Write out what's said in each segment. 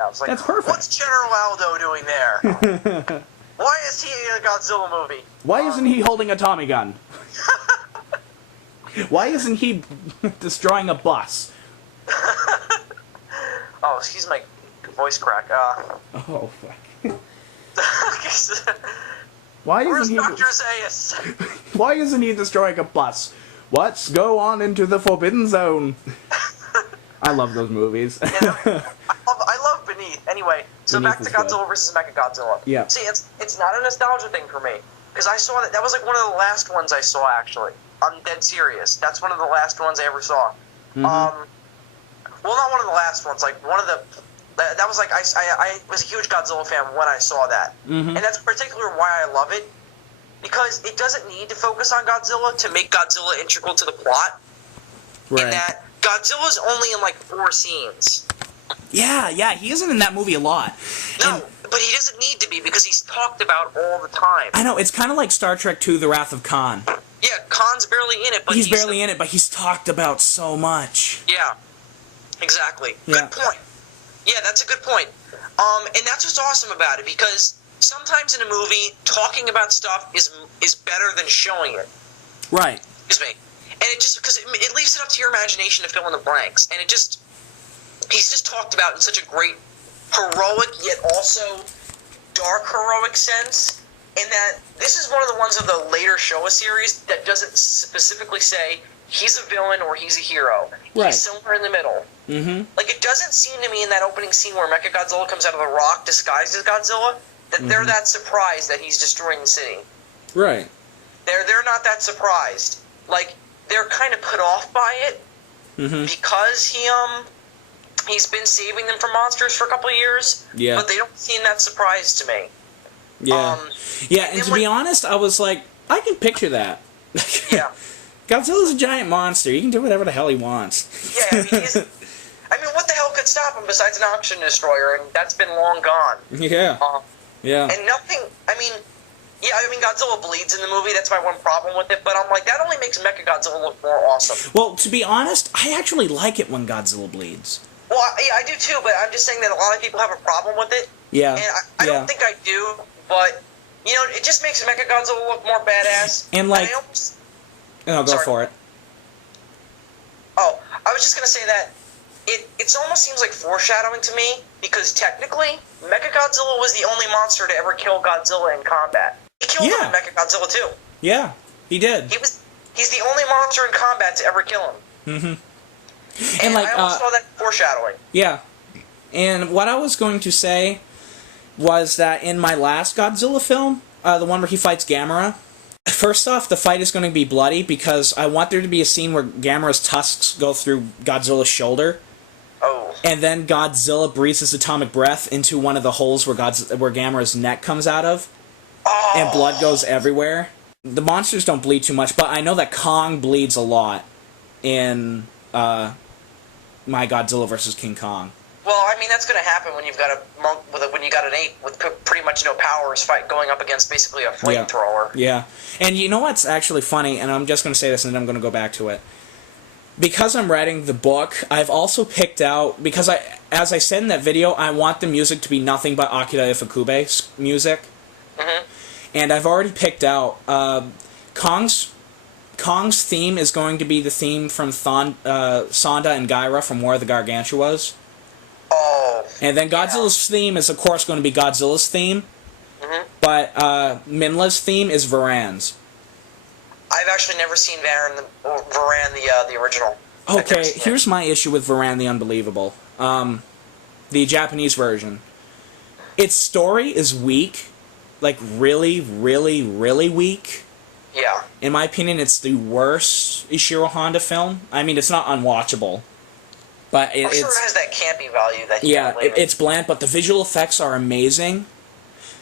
I was like, That's perfect. what's General Aldo doing there? Why is he in a Godzilla movie? Why isn't he holding a Tommy gun? Why isn't he destroying a bus? Oh, excuse my voice crack. Oh, fuck. Why Where's isn't he... Dr. Zaius? Why isn't he destroying a bus? Let's go on into the Forbidden Zone. I love those movies. Yeah, I love Beneath. Anyway, so Beneath back to is good. Godzilla vs. Mechagodzilla. Yeah. See, it's not a nostalgia thing for me. Because I saw that was like one of the last ones I saw, actually. I'm dead serious. That's one of the last ones I ever saw. Mm-hmm. Well, not one of the last ones. Like, one of the... That was like... I was a huge Godzilla fan when I saw that. Mm-hmm. And that's particularly why I love it. Because it doesn't need to focus on Godzilla to make Godzilla integral to the plot. Right. In that Godzilla's only in like 4 scenes. Yeah, he isn't in that movie a lot. No, And but he doesn't need to be because he's talked about all the time. I know, it's kind of like Star Trek II, The Wrath of Khan. Yeah, Khan's barely in it, but He's barely in it, but he's talked about so much. Yeah, exactly. Yeah. Good point. Yeah, that's a good point. And that's what's awesome about it, because sometimes in a movie, talking about stuff is better than showing it. Right. Excuse me. And it just, because it leaves it up to your imagination to fill in the blanks. And he's just talked about in such a great, heroic, yet also dark heroic sense, in that this is one of the ones of the later Showa series that doesn't specifically say he's a villain or he's a hero. Right. He's somewhere in the middle. Mm-hmm. Like, it doesn't seem to me in that opening scene where Mechagodzilla comes out of the rock disguised as Godzilla that they're that surprised that he's destroying the city. Right. They're not that surprised. Like, they're kind of put off by it because he's been saving them from monsters for a couple of years. Yeah. But they don't seem that surprised to me. Yeah. And to be honest, I was like, I can picture that. Yeah. Godzilla's a giant monster. He can do whatever the hell he wants. Yeah, I mean, what the hell could stop him besides an oxygen destroyer? And that's been long gone. Yeah. Yeah. And nothing, Godzilla bleeds in the movie. That's my one problem with it. But I'm like, that only makes Mechagodzilla look more awesome. Well, to be honest, I actually like it when Godzilla bleeds. Well, I do too, but I'm just saying that a lot of people have a problem with it. Yeah. And I don't think I do, but, it just makes Mechagodzilla look more badass. And, like... Sorry. For it. Oh, I was just going to say that it almost seems like foreshadowing to me, because technically, Mechagodzilla was the only monster to ever kill Godzilla in combat. He killed him in Mechagodzilla too. Yeah, he did. He's the only monster in combat to ever kill him. Mm-hmm. And I almost saw that foreshadowing. Yeah. And what I was going to say was that in my last Godzilla film, the one where he fights Gamera, first off, the fight is going to be bloody because I want there to be a scene where Gamera's tusks go through Godzilla's shoulder. Oh. And then Godzilla breathes his atomic breath into one of the holes where Gamera's neck comes out of. Oh. And blood goes everywhere. The monsters don't bleed too much, but I know that Kong bleeds a lot in My Godzilla vs. King Kong. Well, I mean, that's going to happen when you've got a monk when you got an ape with pretty much no powers going up against basically a flamethrower. Yeah. And you know what's actually funny, and I'm just going to say this and then I'm going to go back to it. Because I'm writing the book, I've also picked out, because as I said in that video, I want the music to be nothing but Akira Ifukube's music. Mm-hmm. And I've already picked out, Kong's theme is going to be the theme from Sonda and Gaira from War of the Gargantuas. Oh. And then Godzilla's theme is, of course, going to be Godzilla's theme. Mm-hmm. But Minla's theme is Varan's. I've actually never seen Varan the original. Okay, here's my issue with Varan the Unbelievable. The Japanese version. Its story is weak. Like, really, really, really weak. Yeah. In my opinion, it's the worst Ishiro Honda film. I mean, it's not unwatchable. But I'm sure it has that campy value that you can't believe it's bland, but the visual effects are amazing.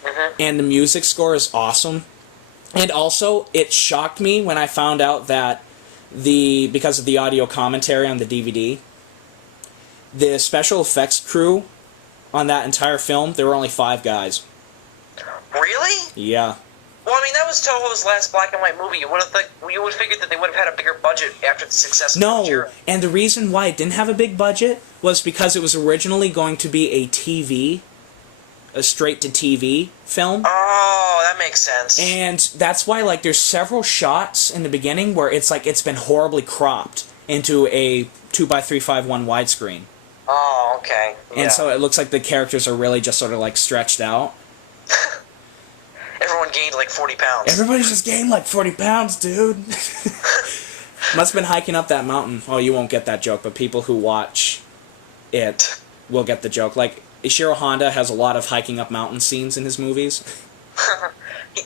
Mm-hmm. And the music score is awesome. And also, it shocked me when I found out that because of the audio commentary on the DVD, the special effects crew on that entire film, there were only 5 guys. Really? Yeah. Well, I mean, that was Toho's last black and white movie. You would have figured that they would have had a bigger budget after the success of No, Gojira. and the reason why it didn't have a big budget was because it was originally going to be a straight-to-TV film. Oh, that makes sense. And that's why, like, there's several shots in the beginning where it's like it's been horribly cropped into a 2x351 widescreen. Oh, okay. Yeah. And so it looks like the characters are really just sort of, like, stretched out. Everyone gained like 40 pounds. Everybody's just gained like 40 pounds, dude. Must have been hiking up that mountain. Oh, you won't get that joke, but people who watch it will get the joke. Like, Ishiro Honda has a lot of hiking up mountain scenes in his movies.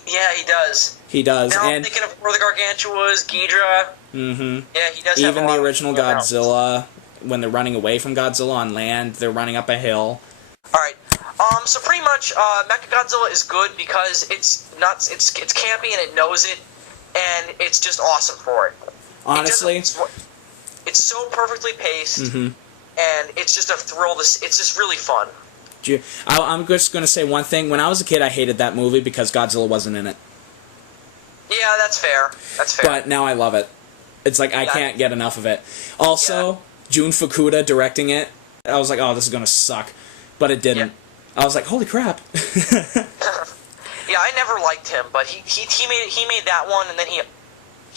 Yeah, he does. He does. Now and I'm thinking of where the Gargantuas, Ghidra. Mm-hmm. Yeah, he does have Even a lot the of original Godzilla, when they're running away from Godzilla on land, they're running up a hill. Alright. So pretty much, Mechagodzilla is good because it's campy and it knows it, and it's just awesome for it. Honestly, it's so perfectly paced, and it's just a thrill. It's just really fun. I'm just going to say one thing. When I was a kid, I hated that movie because Godzilla wasn't in it. Yeah, that's fair. That's fair. But now I love it. It's like I can't get enough of it. Also, Jun Fukuda directing it, I was like, oh, this is going to suck. But it didn't. Yeah. I was like, holy crap. Yeah, I never liked him, but he made that one, and then he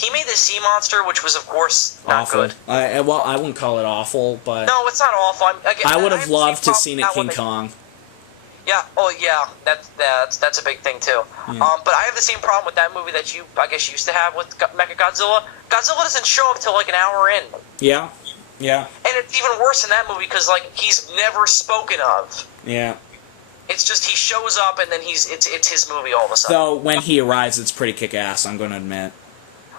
made the Sea Monster, which was of course not awful. good. I wouldn't call it awful, but No, it's not awful. I would have loved to seen it King Kong. Yeah. Oh, yeah. That's a big thing too. Yeah. But I have the same problem with that movie that you, I guess, used to have with Mechagodzilla. Godzilla doesn't show up till like an hour in. Yeah. Yeah. And it's even worse in that movie because like he's never spoken of. Yeah. It's just he shows up and then it's his movie all of a sudden. Though when he arrives, it's pretty kick-ass, I'm going to admit.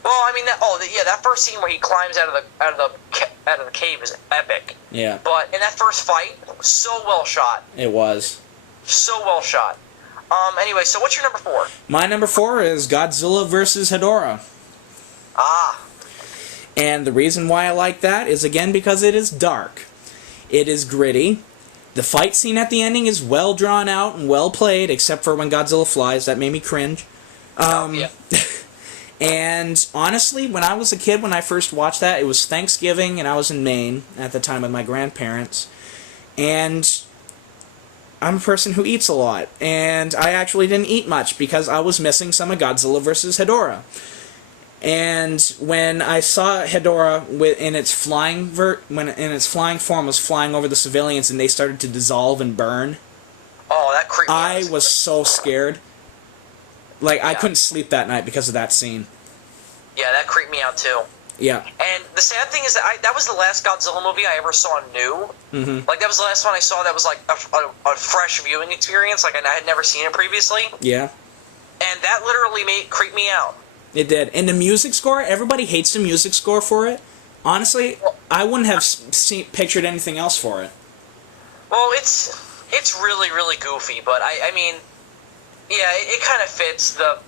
Well, I mean that first scene where he climbs out of the cave is epic. Yeah. But in that first fight, so well shot. It was. So well shot. Anyway, so what's your number 4? My number 4 is Godzilla vs. Hedorah. Ah. And the reason why I like that is, again, because it is dark. It is gritty. The fight scene at the ending is well drawn out and well played, except for when Godzilla flies. That made me cringe. Yeah. And honestly, when I was a kid, when I first watched that, it was Thanksgiving, and I was in Maine at the time with my grandparents. And I'm a person who eats a lot, and I actually didn't eat much because I was missing some of Godzilla vs. Hedorah. And when I saw Hedorah in its flying form was flying over the civilians and they started to dissolve and burn, Oh, that creeped me out. I was so scared. Like, I couldn't sleep that night because of that scene. Yeah, that creeped me out too. Yeah. And the sad thing is that was the last Godzilla movie I ever saw new. Mm-hmm. Like, that was the last one I saw that was like a fresh viewing experience. Like, I had never seen it previously. Yeah. And that literally creeped me out. It did. And the music score, everybody hates the music score for it. Honestly, I wouldn't have pictured anything else for it. Well, it's really, really goofy, but I mean, yeah, it kind of fits the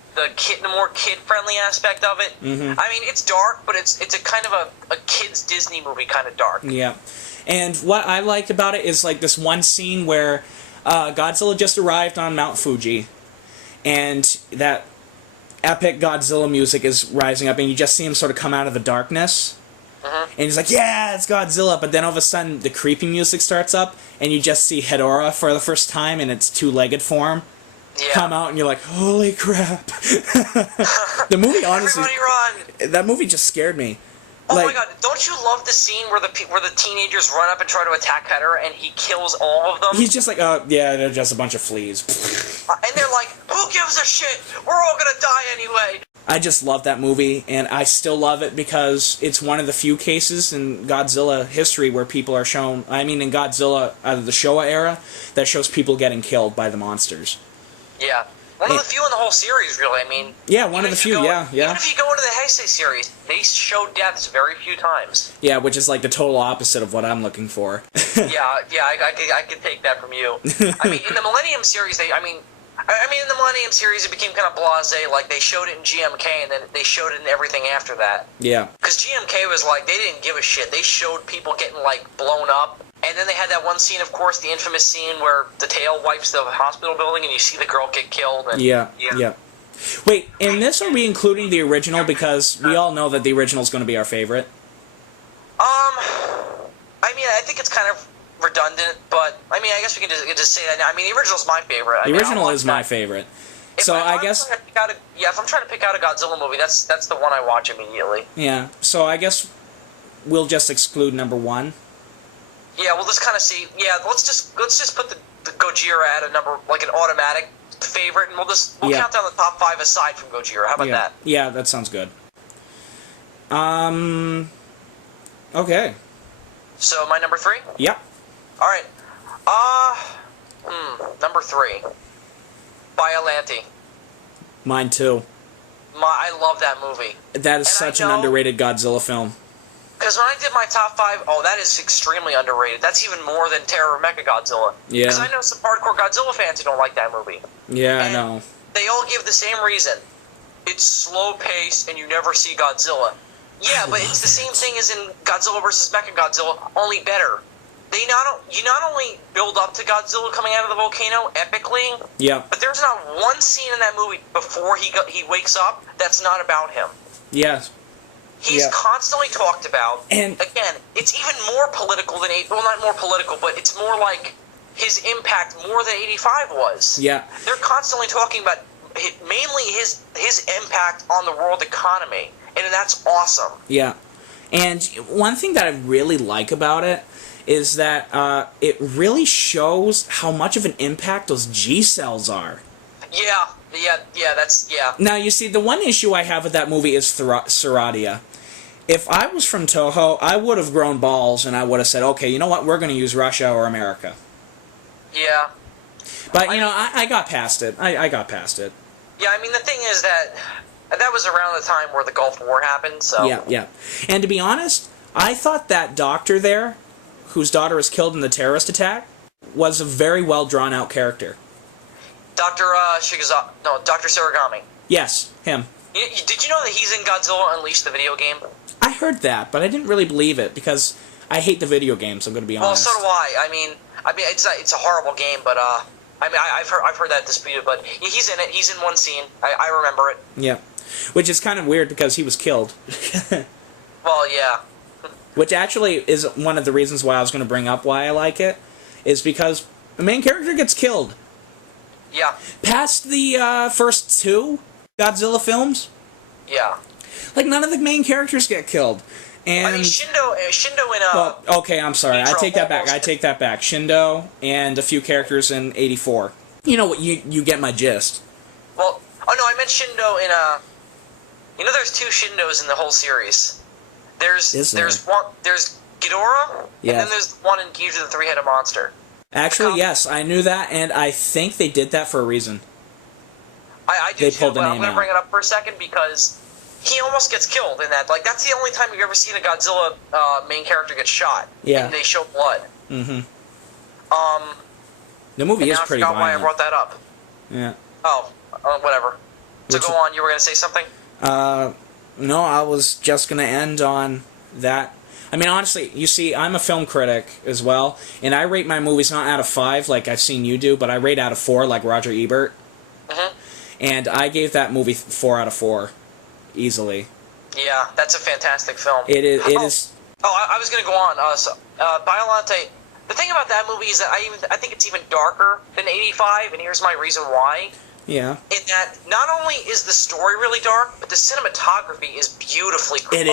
more kid-friendly aspect of it. Mm-hmm. I mean, it's dark, but it's a kind of a kid's Disney movie kind of dark. Yeah. And what I liked about it is, like, this one scene where Godzilla just arrived on Mount Fuji, and that epic Godzilla music is rising up, and you just see him sort of come out of the darkness. Mm-hmm. And he's like, yeah, it's Godzilla, but then all of a sudden the creepy music starts up, and you just see Hedorah for the first time in its two-legged form come out, and you're like, holy crap. The movie, honestly, Everybody run! that movie just scared me. Oh like, my god, don't you love the scene where the teenagers run up and try to attack Hedorah and he kills all of them? He's just like, yeah, they're just a bunch of fleas. And they're like, who gives a shit? We're all gonna die anyway! I just love that movie, and I still love it because it's one of the few cases in Godzilla history where people are shown, in Godzilla out of the Showa era, that shows people getting killed by the monsters. Yeah. One of the few in the whole series, really. I mean... Yeah, one of the few, yeah. Even if you go into the Heisei series, they show deaths very few times. Yeah, which is like the total opposite of what I'm looking for. I can take that from you. I mean, in the Millennium series, in the Millennium series, it became kind of blasé. Like, they showed it in GMK, and then they showed it in everything after that. Yeah. Because GMK was like, they didn't give a shit. They showed people getting, like, blown up. And then they had that one scene, of course, the infamous scene where the tail wipes the hospital building and you see the girl get killed. And, yeah. Wait, in this are we including the original? Because we all know that the original is going to be our favorite. I mean, I think it's kind of redundant, but I mean, I guess we can just say that now. I mean, the original's my favorite. The original is my favorite. So I guess if I'm trying to pick out a Godzilla movie, that's the one I watch immediately. Yeah. So I guess we'll just exclude number 1. Yeah, we'll just kind of see. Yeah, let's just put the Gojira at a number, like an automatic favorite, and we'll count down the top 5 aside from Gojira. How about that? Yeah, that sounds good. Okay. So my number 3. Yep. All right. Number 3. Biollante. Mine too. I love that movie. That is such an underrated Godzilla film. Because when I did my top 5, that is extremely underrated. That's even more than Terror of Mechagodzilla. Yeah. Because I know some hardcore Godzilla fans who don't like that movie. Yeah, I know. They all give the same reason. It's slow paced and you never see Godzilla. Yeah, but it's the same thing as in Godzilla vs. Mechagodzilla, only better. You not only build up to Godzilla coming out of the volcano epically, yeah, but there's not one scene in that movie before he wakes up that's not about him. Yes. He's constantly talked about, and again, it's even more political than not more political, but it's more like his impact more than 85 was. Yeah. They're constantly talking about mainly his impact on the world economy, and that's awesome. Yeah. And one thing that I really like about it is that it really shows how much of an impact those G cells are. Yeah, that's. Now, you see, the one issue I have with that movie is Seradia. If I was from Toho, I would have grown balls and I would have said, okay, you know what, we're going to use Russia or America. Yeah. But, I got past it. I got past it. Yeah, I mean, the thing is that was around the time where the Gulf War happened, so... Yeah. And to be honest, I thought that doctor there, whose daughter was killed in the terrorist attack, was a very well-drawn-out character. Dr. Saragami. Yes, him. Did you know that he's in Godzilla Unleashed, the video game? I heard that, but I didn't really believe it, because I hate the video games, I'm going to be honest. Well, so do I. I mean, it's a horrible game, but, I've heard that disputed, but he's in it. He's in one scene. I remember it. Yeah. Which is kind of weird, because he was killed. Well, yeah. Which actually is one of the reasons why I was going to bring up why I like it, is because the main character gets killed. Yeah. Past the first 2 Godzilla films, yeah, like none of the main characters get killed. And I mean, Shindo in well, okay, I'm sorry. I take that back. Shindo and a few characters in 84. You know what? You get my gist. Well, no, I meant Shindo in there's 2 Shindos in the whole series. There's Ghidorah, yeah, and then there's one in Ghidorah, the 3-headed monster. Actually, yes, I knew that, and I think they did that for a reason. I do too, but I'm going to bring it up for a second because he almost gets killed in that. Like, that's the only time you've ever seen a Godzilla main character get shot. Yeah. And they show blood. Mm-hmm. The movie is pretty violent. I forgot why I brought that up. Yeah. Oh, whatever. So go on, you were going to say something? No, I was just going to end on that. I mean, honestly, you see, I'm a film critic as well, and I rate my movies not out of 5 like I've seen you do, but I rate out of 4 like Roger Ebert. Mm-hmm. And I gave that movie 4 out of 4, easily. Yeah, that's a fantastic film. It is. I was going to go on. Biollante. The thing about that movie is that I think it's even darker than 85, and here's my reason why. Yeah. In that, not only is the story really dark, but the cinematography is beautifully It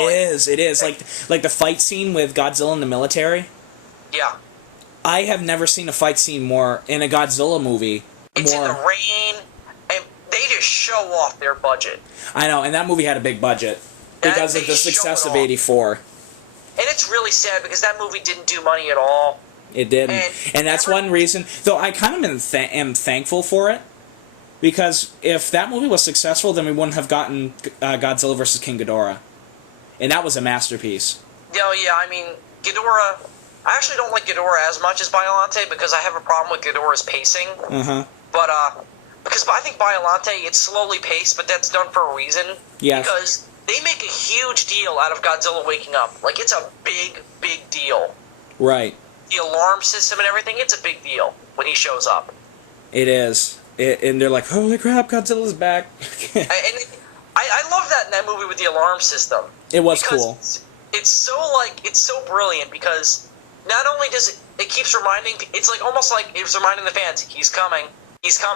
is. Like the fight scene with Godzilla in the military. Yeah. I have never seen a fight scene more in a Godzilla movie. It's in the rain, and they just show off their budget. I know, and that movie had a big budget because of the success of 84. And it's really sad because that movie didn't do money at all. It didn't. And that's one reason, though I kind of am thankful for it. Because if that movie was successful, then we wouldn't have gotten Godzilla vs. King Ghidorah. And that was a masterpiece. Yeah, I mean, Ghidorah... I actually don't like Ghidorah as much as Biollante because I have a problem with Ghidorah's pacing. Uh-huh. But, because I think Biollante, it's slowly paced, but that's done for a reason. Yes. Because they make a huge deal out of Godzilla waking up. Like, it's a big, big deal. Right. The alarm system and everything, it's a big deal when he shows up. It is. and they're like, "Holy crap, Godzilla's back!" I love that in that movie with the alarm system. It was because cool. It's so brilliant because not only does it keeps reminding, it's like almost like it's reminding the fans he's coming,